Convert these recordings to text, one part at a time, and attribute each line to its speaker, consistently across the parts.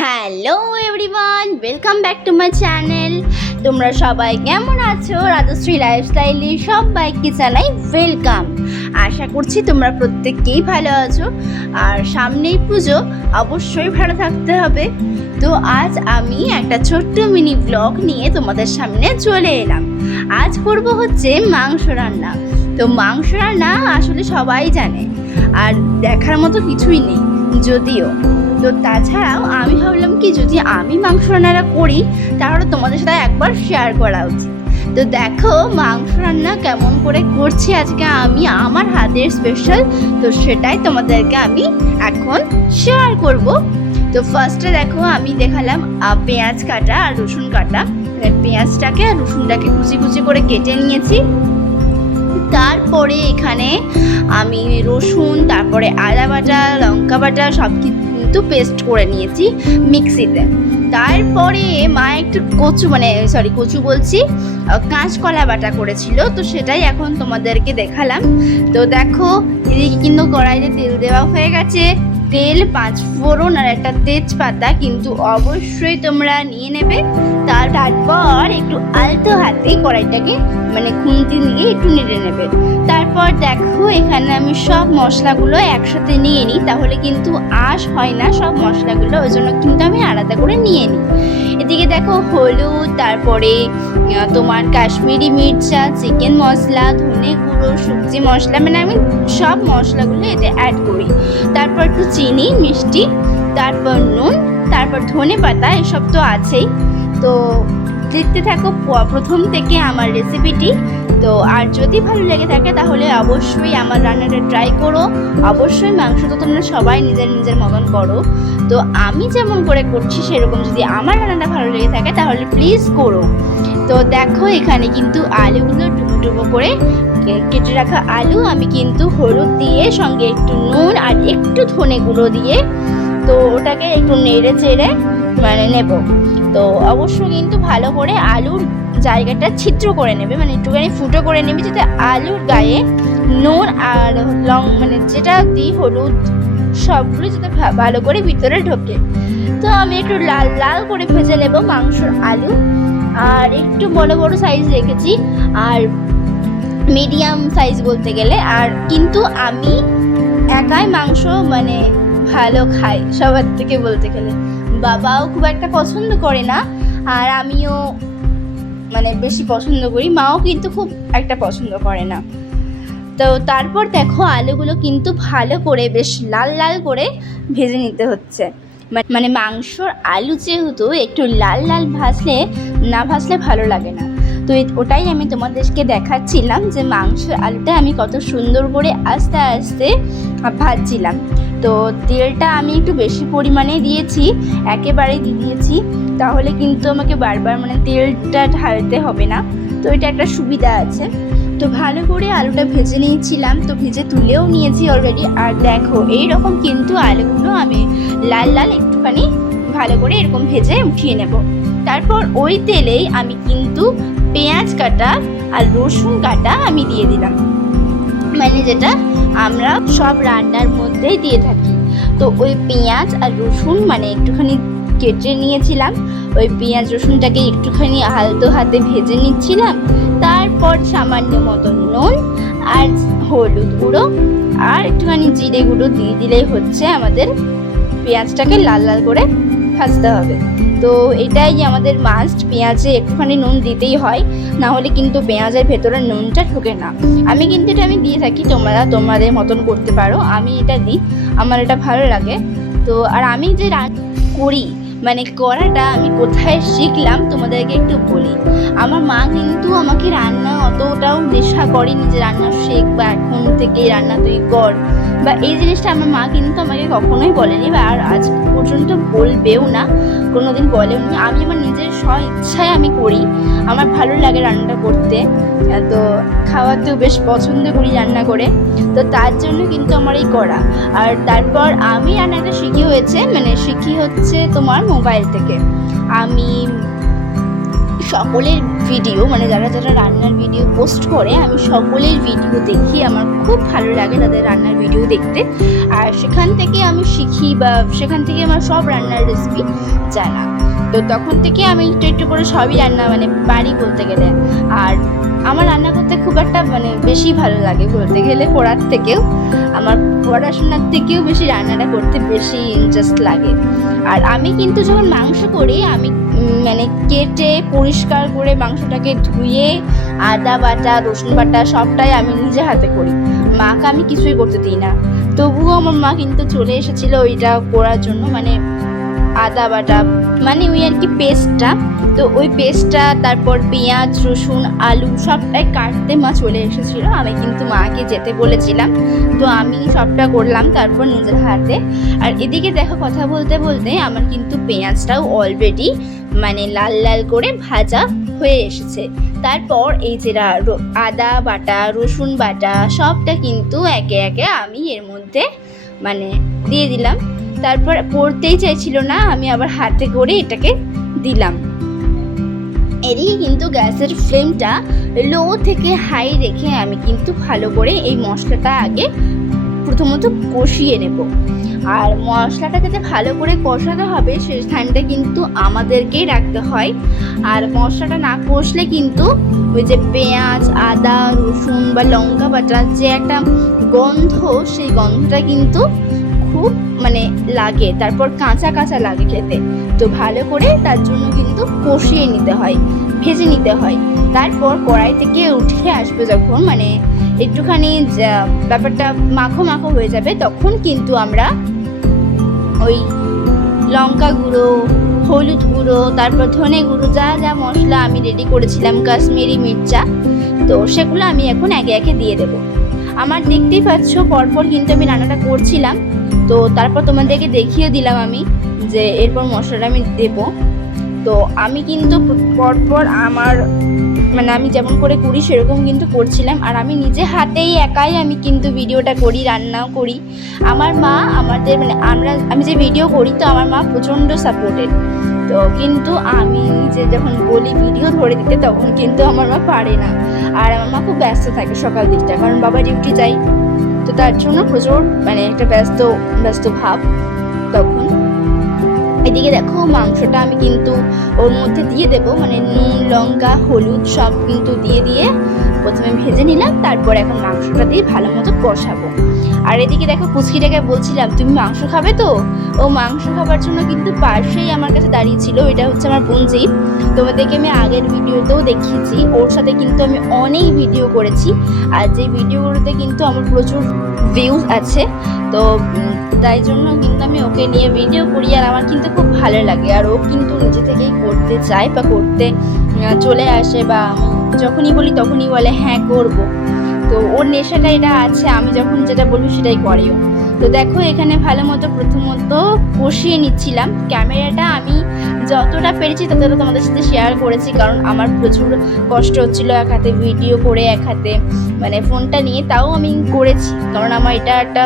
Speaker 1: Hello everyone welcome back to my channel তোমরা সবাই কেমন আছো? রাজশ্রী লাইফস্টাইলে সবাইকে জানাই ওয়েলকাম আশা করছি তোমরা প্রত্যেককেই ভালো আছো। আর সামনেই পুজো, অবশ্যই ভালো থাকতে হবে। তো আজ আমি একটা ছোট্ট মিনি ব্লগ নিয়ে তোমাদের সামনে চলে এলাম। আজ করব হচ্ছে মাংস রান্না। তো মাংস রান্না আসলে সবাই জানে। আর দেখার মতো কিছুই নেই। যদিও। তো তাছাড়াও আমি ভাবলাম কি, যদি আমি মাংস রান্নাটা করি, তাহলে তোমাদের সাথে একবার শেয়ার করা উচিত। তো দেখো, মাংস রান্না কেমন করে করছি আজকে আমি, আমার হাতের স্পেশাল তো সেটাই তোমাদেরকে আমি এখন শেয়ার করব। তো ফার্স্টে দেখো, আমি দেখালাম পেঁয়াজ কাটা আর রসুন কাটা। পেঁয়াজটাকে আর রসুনটাকে কুচি কুচি করে কেটে নিয়েছি। তারপরে এখানে আমি রসুন, তারপরে আদা বাটা, লঙ্কা বাটা সব কিন্তু পেস্ট করে নিয়েছি মিক্সিতে তারপরে মা একটু কচু মানে সরি কচু বলছি কাঁচকলা বাটা করেছিল, তো সেটাই এখন তোমাদেরকে দেখালাম। তো দেখো, এদিকে কিন্তু কড়াইতে তেল দেওয়া হয়ে গেছে। তেল পাঁচ ফোড়ন আর একটা তেজপাতা কিন্তু অবশ্যই তোমরা নিয়ে নেবে। তার তারপর একটু আলতো হাতে কড়াইটাকে মানে খুন্তি দিয়ে একটু নেড়ে নেবে। তারপর দেখো, এখানে আমি সব মশলাগুলো একসাথে নিয়ে নিই, তাহলে কিন্তু আঁশ হয় না সব মশলাগুলো, ওই জন্য কিন্তু আমি আলাদা করে নিয়ে নিই। এদিকে দেখো হলুদ, তারপরে তোমার কাশ্মীরি মির্চা, চিকেন মশলা ধনে গুঁড়ো সবজি মশলা মানে আমি সব মশলাগুলো এতে অ্যাড করি। তারপর একটু চিনি, মিষ্টি, তারপর নুন, তারপর ধনে পাতা, এসব তো আছেই। তো দেখতে থাকো প্রথম থেকে আমার রেসিপিটি তো আর যদি ভালো লেগে থাকে, তাহলে অবশ্যই আমার রান্নাটা ট্রাই করো। অবশ্যই মাংস তো তোমরা সবাই নিজের নিজের মতন করো। তো আমি যেমন করে করছি, সেরকম যদি আমার রান্নাটা ভালো লেগে থাকে, তাহলে প্লিজ করো। তো দেখো, এখানে কিন্তু আলুগুলো ডুবো করে কেটে রাখা আলু, আমি কিন্তু হলুদ দিয়ে সঙ্গে একটু নুন আর একটু ধনে গুঁড়ো দিয়ে তো ওটাকে একটু নেড়ে চেড়ে মানে নেব। তো অবশ্যই কিন্তু ভালো করে আলুর জায়গাটা ছিদ্র করে নেবে মানে একটুখানি ফুটো করে নেবে যাতে আলুর গায়ে নুন আর লং মানে যেটা দিই হলুদ সবগুলো যাতে ভালো করে ভিতরে ঢোকে। তো আমি একটু লাল লাল করে ভেজে নেব মাংসর আলু। আর একটু বড় বড় সাইজ রেখেছি। আর মিডিয়াম সাইজ বলতে গেলে, আর কিন্তু আমি একাই মাংস মানে ভালো খাই, সবার থেকে বলতে গেলে। বাবাও খুব একটা পছন্দ করে না, আর আমিও মানে বেশি পছন্দ করি, মাও কিন্তু খুব একটা পছন্দ করে না। তো তারপর দেখো, আলুগুলো কিন্তু ভালো করে, বেশ লাল লাল করে ভেজে নিতে হচ্ছে। মানে মাংসর আলু যেহেতু একটু লাল লাল ভাজলে, না ভাজলে ভালো লাগে না। তো ওটাই আমি তোমাদেরকে দেখাচ্ছিলাম যে মাংসের আলুটা আমি কত সুন্দর করে আস্তে আস্তে ভাজছিলাম। তো তেলটা আমি একটু বেশি পরিমাণে দিয়েছি, একেবারে দিয়ে দিয়েছি। তাহলে কিন্তু আমাকে বারবার মানে তেলটা ঢালতে হবে না। তো এটা একটা সুবিধা আছে। তো ভালো করে আলুটা ভেজে নিয়েছিলাম, তো ভেজে তুলেও নিয়েছি অলরেডি আর দেখো এই রকম কিন্তু আলুগুলো আমি লাল লাল একটুখানি ভালো করে এরকম ভেজে উঠিয়ে নেব। তারপর ওই তেলেই আমি কিন্তু পেঁয়াজ কাটা আর রসুন কাটা আমি দিয়ে দিলাম। মানে যেটা আমরা সব রান্নার মধ্যেই দিয়ে থাকি। তো ওই পেঁয়াজ আর রসুন মানে একটুখানি কেটে নিয়েছিলাম। ওই পেঁয়াজ রসুনটাকে একটুখানি আলতো হাতে ভেজে নিচ্ছিলাম। তারপর সামান্য মতন নুন আর হলুদ গুঁড়ো আর একটুখানি জিরে গুঁড়ো দিয়ে দিলেই হচ্ছে আমাদের পেঁয়াজটাকে লাল লাল করে ভাজতে হবে। তো এটাই আমাদের মাস্ট পেঁয়াজে একটুখানি নুন দিতেই হয় না হলে কিন্তু পেঁয়াজের ভেতরে নুনটা ঢোকে না। আমি কিন্তু এটা আমি দিয়ে থাকি, তোমরা তোমাদের মতন করতে পারো, আমি এটা দিই, আমার এটা ভালো লাগে। তো, আর আমি যে করি মানে করাটা আমি কোথায় শিখলাম, তোমাদেরকে একটু বলি। আমার মা কিন্তু আমাকে রান্না অতটাও নেশা করেনি যে রান্না শেখ বা এখন থেকে রান্না তুই কর। বা এই জিনিসটা আমার মা কিন্তু আমাকে কখনোই বলেনি বা আর আজ পর্যন্ত বলবেও না, কোনোদিন বলেও নি। আমি আমার নিজের স্ব ইচ্ছায় আমি করি। আমার ভালো লাগে রান্নাটা করতে। তো খাওয়াতেও বেশ পছন্দ করি রান্না করে। তো তার জন্য কিন্তু আমার এই করা। আর তারপর আমি রান্নাটা শিখি হয়েছে মানে শিখি হচ্ছে তোমার মোবাইল থেকে। আমি সকলের ভিডিও মানে যারা যারা রান্নার ভিডিও পোস্ট করে, আমি সকলের ভিডিও দেখি। আমার খুব ভালো লাগে তাদের রান্নার ভিডিও দেখতে। আর সেখান থেকে আমি শিখি বা সেখান থেকে আমার সব রান্নার রেসিপি জানা। তো তখন থেকে আমি একটু একটু করে সবই রান্না মানে পারি বলতে গেলে। আর আমার রান্না করতে খুব একটা মানে বেশি ভালো লাগে বলতে গেলে পড়ার থেকেও। আমার পড়াশোনার থেকেও বেশি রান্নাটা করতে বেশি ইন্টারেস্ট লাগে। আর আমি কিন্তু যখন মাংস করি, আমি মানে কেটে পরিষ্কার করে মাংসটাকে ধুয়ে আদা বাটা, রসুন বাটা সবটাই আমি নিজে হাতে করি। মাকে আমি কিছুই করতে দিই না। তবুও আমার মা কিন্তু চলে এসেছিল ওইটা করার জন্য। মানে আদা বাটা মানে ওই আর কি পেস্টটা তো ওই পেস্টটা তারপর পেঁয়াজ, রসুন, আলু সবটাই কাটতে মা চলে এসেছিল। আমি কিন্তু মাকে যেতে বলেছিলাম। তো আমি সবটা করলাম তারপর নিজের হাতে। আর এদিকে দেখো কথা বলতে বলতে আমার কিন্তু পেঁয়াজটাও অলরেডি মানে লাল লাল করে ভাজা হয়ে এসেছে। তারপর এই যে আদা বাটা, রসুন বাটা সবটা কিন্তু একে একে আমি এর মধ্যে মানে দিয়ে দিলাম। তারপর পড়তেই চাইছিল না, আমি আবার হাতে করে এটাকে দিলাম। এদিকে কিন্তু গ্যাসের ফ্লেমটা লো থেকে হাই রেখে আমি কিন্তু ভালো করে এই মশলাটা আগে প্রথমত কষিয়ে নেব। আর মশলাটা যাতে ভালো করে কষাতে হবে সেখানটা কিন্তু আমাদেরকেই রাখতে হয়। আর মশলাটা না কষলে কিন্তু ওই যে পেঁয়াজ, আদা, রসুন বা লঙ্কা বাটার যে একটা গন্ধ, সেই গন্ধটা কিন্তু খুব মানে লাগে, তারপর কাঁচা কাঁচা লাগে খেতে। তো ভালো করে তার জন্য কিন্তু কষিয়ে নিতে হয়, ভেজে নিতে হয়। তারপর কড়াই থেকে উঠে আসবে যখন মানে একটুখানি ব্যাপারটা মাখো মাখো হয়ে যাবে, তখন কিন্তু আমরা ওই লঙ্কা গুঁড়ো, হলুদ গুঁড়ো, তারপর ধনে গুঁড়ো, যা যা মশলা আমি রেডি করেছিলাম, কাশ্মীরি মির্চা, তো সেগুলো আমি এখন একে একে দিয়ে দেবো। আমার দেখতেই পাচ্ছ, পরপর কিন্তু আমি রান্নাটা করছিলাম। তো তারপর তোমাদেরকে দেখিয়ে দিলাম আমি যে এরপর মশলাটা আমি দেবো। তো আমি কিন্তু পরপর আমার মানে আমি যেমন করে করি সেরকম কিন্তু করছিলাম। আর আমি নিজে হাতেই একাই আমি কিন্তু ভিডিওটা করি, রান্নাও করি। আমার মা আমাদের মানে আমরা, আমি যে ভিডিও করি তো আমার মা প্রচণ্ড সাপোর্টেড তো কিন্তু আমি নিজে যখন বলি ভিডিও ধরে দিতে, তখন কিন্তু আমার মা পারে না। আর আমার মা খুব ব্যস্ত থাকে সকাল দিকটা, কারণ বাবা ডিউটি যায় তো তার জন্য প্রচুর মানে একটা ব্যস্ত ব্যস্ত ভাব তখন। এদিকে দেখো মাংসটা আমি কিন্তু ওর মধ্যে দিয়ে দেব মানে নুন, লঙ্কা, হলুদ সব কিন্তু দিয়ে দিয়ে প্রথমে ভেজে নিলাম, তারপর এখন মাংসটা দিয়ে ভালো মতো কষাবো। আর এদিকে দেখো পুচকিটাকে বলছিলাম, তুমি মাংস খাবে তো? ও মাংস খাবার জন্য কিন্তু পাশেই আমার কাছে দাঁড়িয়ে ছিল, এটা হচ্ছে আমার বোনজি তোমাদেরকে আমি আগের ভিডিওতেও দেখিয়েছি, ওর সাথে কিন্তু আমি অনেক ভিডিও করেছি, আর যে ভিডিওগুলোতে কিন্তু আমার প্রচুর ভিউজ আছে, তো তাই জন্য কিন্তু আমি ওকে নিয়ে ভিডিও করি আর আমার কিন্তু খুব ভালো লাগে। আর ও কিন্তু নিজে থেকেই করতে চায় বা করতে চলে আসে বা যখনই বলি তখনই বলে হ্যাঁ করব। তো ওর নেশাটা এটা আছে, আমি যখন যেটা বলব সেটাই করেও তো দেখো, এখানে ভালো মতো প্রথমত বসিয়ে নিচ্ছিলাম। ক্যামেরাটা আমি যতটা পেরেছি ততটা তোমাদের সাথে শেয়ার করেছি, কারণ আমার প্রচুর কষ্ট হচ্ছিল এক হাতে ভিডিও করে, এক হাতে মানে ফোনটা নিয়ে। তাও আমি করেছি, কারণ আমার এটা একটা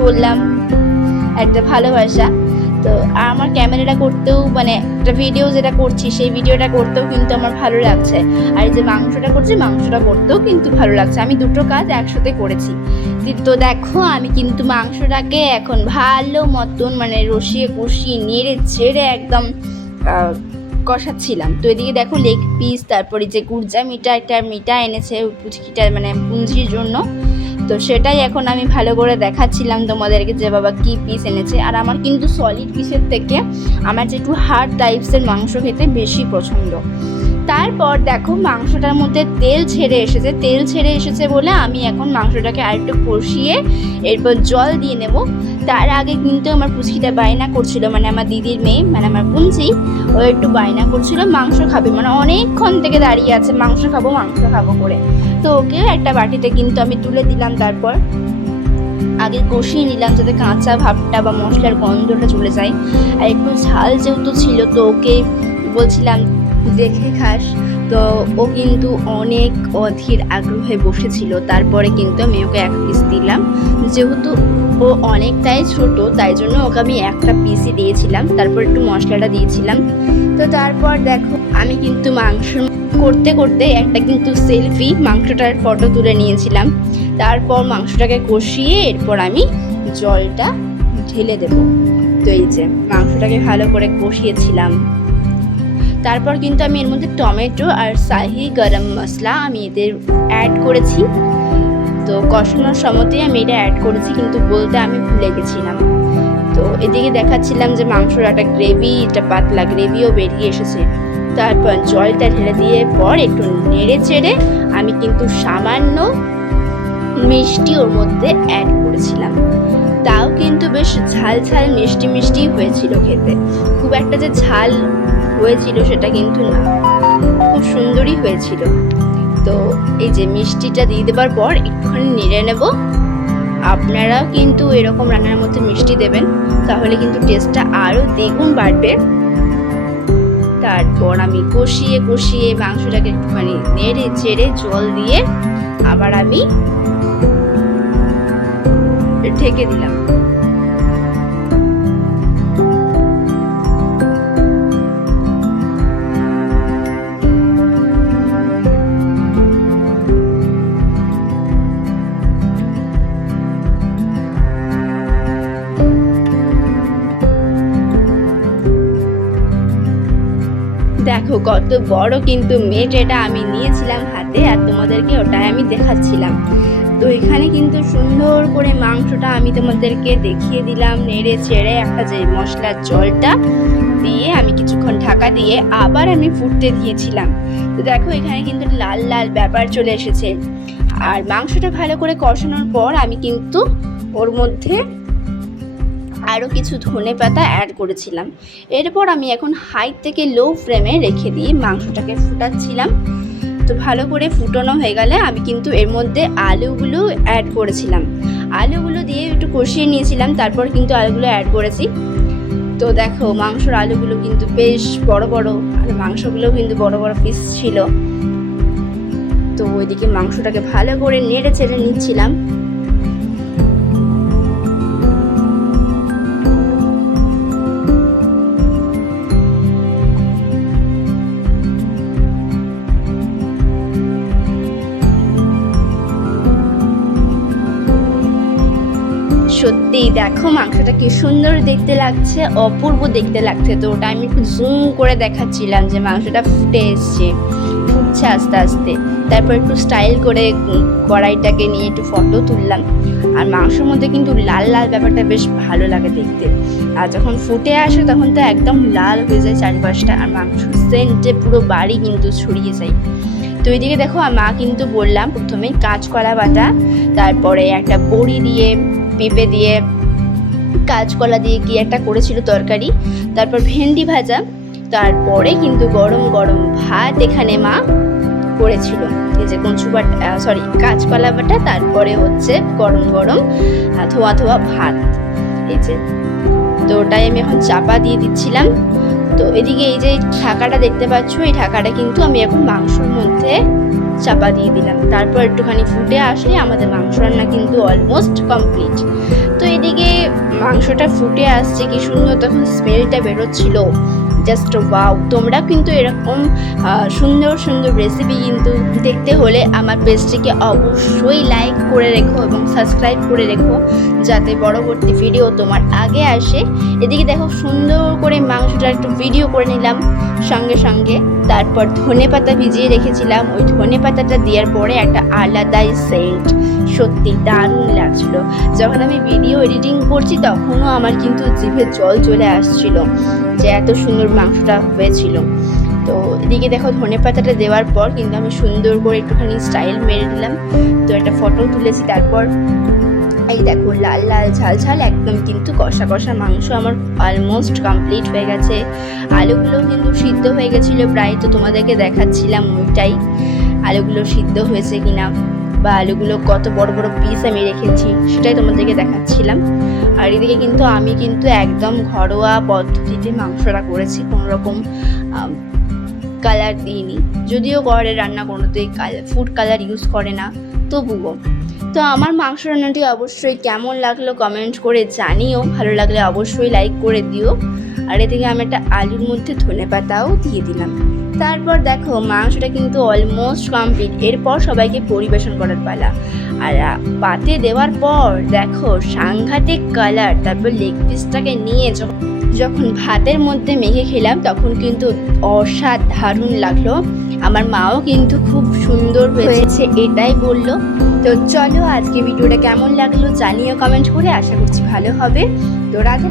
Speaker 1: বললাম একটা ভালোবাসা। তো আমার ক্যামেরাটা করতেও মানে একটা ভিডিও যেটা করছি, সেই ভিডিওটা করতেও কিন্তু আমার ভালো লাগছে। আর যে মাংসটা করছি, মাংসটা করতেও কিন্তু ভালো লাগছে। আমি দুটো কাজ একসাথে করেছি। তো দেখো, আমি কিন্তু মাংসটাকে এখন ভালো মতন মানে রসিয়ে কষিয়ে নেড়ে ছেড়ে একদম কষাচ্ছিলাম। তো এদিকে দেখো লেগ পিস তারপরে যে গুর্জা মিটা একটা মিটা এনেছে, পুচকিটা মানে পুঞ্জির জন্য। তো সেটাই এখন আমি ভালো করে দেখাচ্ছিলাম তোমাদেরকে যে বাবা কী পিস এনেছে। আর আমার কিন্তু সলিড পিসের থেকে আমার যে একটু হার্ড টাইপসের মাংস খেতে বেশি পছন্দ। তারপর দেখো মাংসটার মধ্যে তেল ছেড়ে এসেছে। তেল ছেড়ে এসেছে বলে আমি এখন মাংসটাকে আরেকটু কষিয়ে এরপর জল দিয়ে নেব। তার আগে কিন্তু আমার পুচকিটা বায়না করছিল মানে আমার দিদির মেয়ে মানে আমার বুনছি ও একটু বায়না করছিল, মাংস খাবে। মানে অনেকক্ষণ থেকে দাঁড়িয়ে আছে, মাংস খাব মাংস খাব করে। তো ওকে একটা বাটিতে কিন্তু আমি তুলে দিলাম তারপর। আগে কষিয়ে নিলাম যাতে কাঁচা ভাবটা বা মশলার গন্ধটা চলে যায়। আর একটু ঝাল যেহেতু ছিল, তো ওকে বলছিলাম দেখে খাস, তো ও কিন্তু অনেক অধীর আগ্রহে বসেছিল। তারপরে কিন্তু আমি ওকে এক পিস দিলাম। যেহেতু ও অনেকটাই ছোট, তাই জন্য ওকে আমি একটা পিসই দিয়েছিলাম। তারপর একটু মশলাটা দিয়েছিলাম। তো তারপর দেখো, আমি কিন্তু মাংস করতে করতে একটা কিন্তু সেলফি মাংসটার ফটো তুলে নিয়েছিলাম। তারপর মাংসটাকে কষিয়ে এরপর আমি জলটা ঢেলে দেব। তো এই যে, মাংসটাকে ভালো করে কষিয়েছিলাম। তারপর কিন্তু আমি এর মধ্যে টমেটো আর শাহি গরম মশলা আমি এদের অ্যাড করেছি। তো কষানোর সময়তেই আমি এটা অ্যাড করেছি, কিন্তু বলতে আমি ভুলে গেছিলাম। তো এদিকে দেখাচ্ছিলাম যে মাংসর একটা গ্রেভি এটা পাতলা গ্রেভিও বেরিয়ে এসেছে। তারপর জলটা ঢেলে দিয়ে পর একটু নেড়ে চেড়ে আমি কিন্তু সামান্য মিষ্টি ওর মধ্যে অ্যাড করেছিলাম। তাও কিন্তু বেশ ঝাল ঝাল মিষ্টি মিষ্টি হয়েছিল খেতে। খুব একটা যে ঝাল হয়েছিল সেটা কিন্তু না। খুব সুন্দরই হয়েছিল। তো এই যে মিষ্টিটা দিয়ে দেবার পর একটুখানি নেড়ে নেব। আপনারাও কিন্তু এরকম রান্নার মধ্যে মিষ্টি দেবেন, তাহলে কিন্তু টেস্টটা আরও দ্বিগুণ বাড়বে। তারপর আমি কষিয়ে কষিয়ে মাংসটাকে একটুখানি নেড়ে, চেড়ে জল দিয়ে আবার আমি ঢেকে দিলাম। দেখো কত বড় কিন্তু মেট এটা আমি নিয়েছিলাম হাতে আর তোমাদেরকে ওটাই আমি দেখাচ্ছিলাম। তো এখানে কিন্তু সুন্দর করে মাংসটা আমি তোমাদেরকে দেখিয়ে দিলাম নেড়ে চেড়ে একটা যে মশলার জলটা দিয়ে আমি কিছুক্ষণ ঢাকা দিয়ে আবার আমি ফুটতে দিয়েছিলাম। তো দেখো এখানে কিন্তু লাল লাল ব্যাপার চলে এসেছে। আর মাংসটা ভালো করে কষানোর পর আমি কিন্তু ওর মধ্যে আরও কিছু ধনে পাতা অ্যাড করেছিলাম। এরপর আমি এখন হাই থেকে লো ফ্লেমে রেখে দিয়ে মাংসটাকে ফুটাচ্ছিলাম। তো ভালো করে ফুটানো হয়ে গেলে আমি কিন্তু এর মধ্যে আলুগুলো অ্যাড করেছিলাম। আলুগুলো দিয়ে একটু কষিয়ে নিয়েছিলাম, তারপর কিন্তু আলুগুলো অ্যাড করেছি। তো দেখো, মাংসর আলুগুলো কিন্তু বেশ বড় বড়, আর মাংসগুলো কিন্তু বড় বড় পিস ছিল। তো ওইদিকে মাংসটাকে ভালো করে নেড়ে ছেড়ে নিচ্ছিলাম। সত্যিই দেখো মাংসটা কি সুন্দর দেখতে লাগছে, অপূর্ব দেখতে লাগছে। তো ওটা আমি একটু জুম করে দেখাচ্ছিলাম যে মাংসটা ফুটে এসছে, ফুটছে আস্তে আস্তে। তারপর একটু স্টাইল করে কড়াইটাকে নিয়ে একটু ফটো তুললাম। আর মাংসের মধ্যে কিন্তু লাল লাল ব্যাপারটা বেশ ভালো লাগে দেখতে। আর যখন ফুটে আসে তখন তো একদম লাল হয়ে যায় চারিপাশটা, আর মাংস সেন্টে পুরো বাড়ি কিন্তু ছড়িয়ে যায়। তো এইদিকে দেখো মা কিন্তু বললাম প্রথমে কাঁচকলা বাটা, তারপরে একটা বড়ি দিয়ে পেঁপে দিয়ে কাঁচকলা দিয়ে কি একটা করেছিল তরকারি, তারপর ভেন্ডি ভাজা, তারপরে কিন্তু গরম গরম ভাত এখানে মা করেছিল। এই যে কচু বাটা সরি কাঁচকলা বাটা, তারপরে হচ্ছে গরম গরম ধোয়া ধোয়া ভাত। এই যে, তো ওটাই আমি এখন চাপা দিয়ে দিচ্ছিলাম। তো এদিকে এই যে ঢাকাটা দেখতে পাচ্ছ, এই ঢাকাটা কিন্তু আমি এখন মাংসর মধ্যে চাপা দিয়ে দিলাম। তারপর একটুখানি ফুটে আসলে আমাদের মাংস রান্না কিন্তু অলমোস্ট কমপ্লিট তো এদিকে মাংসটা ফুটে আসছে, কি সুন্দর তখন স্মেলটা বেরোচ্ছিল। জাস্ট ওয়াও তোমরা কিন্তু এরকম সুন্দর সুন্দর রেসিপি কিন্তু দেখতে হলে আমার পেজটিকে অবশ্যই লাইক করে রেখো এবং সাবস্ক্রাইব করে রেখো যাতে পরবর্তী ভিডিও তোমার আগে আসে। এদিকে দেখো, সুন্দর করে মাংসটা একটু ভিডিও করে নিলাম সঙ্গে সঙ্গে। তারপর ধনে পাতা ভিজিয়ে রেখেছিলাম। ওই ধনে পাতাটা দেওয়ার পরে একটা আলাদাই সেন্ট সত্যি দারুণ লাগছিল। যখন আমি ভিডিও এডিটিং করছি, তখনও আমার কিন্তু জিভে জল চলে আসছিল যে এত সুন্দর মাংসটা হয়েছিল। তো এদিকে দেখো ধনে পাতাটা দেওয়ার পর কিন্তু আমি সুন্দর করে একটুখানি স্টাইল মেরে দিলাম তো একটা ফটো তুলেছি, তারপর এই দেখো লাল লাল, ঝাল ঝাল, একদম কিন্তু কষা কষা মাংস আমার অলমোস্ট কমপ্লিট হয়ে গেছে। আলুগুলো কিন্তু সিদ্ধ হয়ে গেছিল প্রায়, তো তোমাদেরকে দেখাচ্ছিলাম ওইটাই। আলুগুলো সিদ্ধ হয়েছে কিনা। বা আলুগুলো কত বড় বড় পিস আমি রেখেছি, সেটাই তোমাদেরকে দেখাচ্ছিলাম। আর এদিকে কিন্তু আমি কিন্তু একদম ঘরোয়া পদ্ধতিতে মাংসটা করেছি, কোনো রকম কালার দিইনি। যদিও ঘরে রান্না কোনোতেই কালার ফুড কালার ইউজ করে না, তবুও। তো আমার মাংস রান্নাটি অবশ্যই কেমন লাগল কমেন্ট করে জানিও, ভালো লাগলে অবশ্যই লাইক করে দিও। আর এদিকে আমি একটা আলুর মধ্যে ধনে পাতাও দিয়ে দিলাম। তারপর দেখো মাংসটা কিন্তু অলমোস্ট কমপ্লিট এরপর সবাইকে পরিবেশন করার পালা। আর পাতে দেওয়ার পর দেখো সাংঘাতিক কালার তারপর লেগ পিসটাকে নিয়ে যখন যখন ভাতের মধ্যে মেখে খেলাম তখন কিন্তু অসাধারণ লাগল। আমার মাও কিন্তু খুব সুন্দর হয়েছে, এটাই বলল। তো চলো আজকে ভিডিওটা কেমন লাগল জানিও কমেন্ট করে। আশা করছি ভালো হবে। তো রাধা।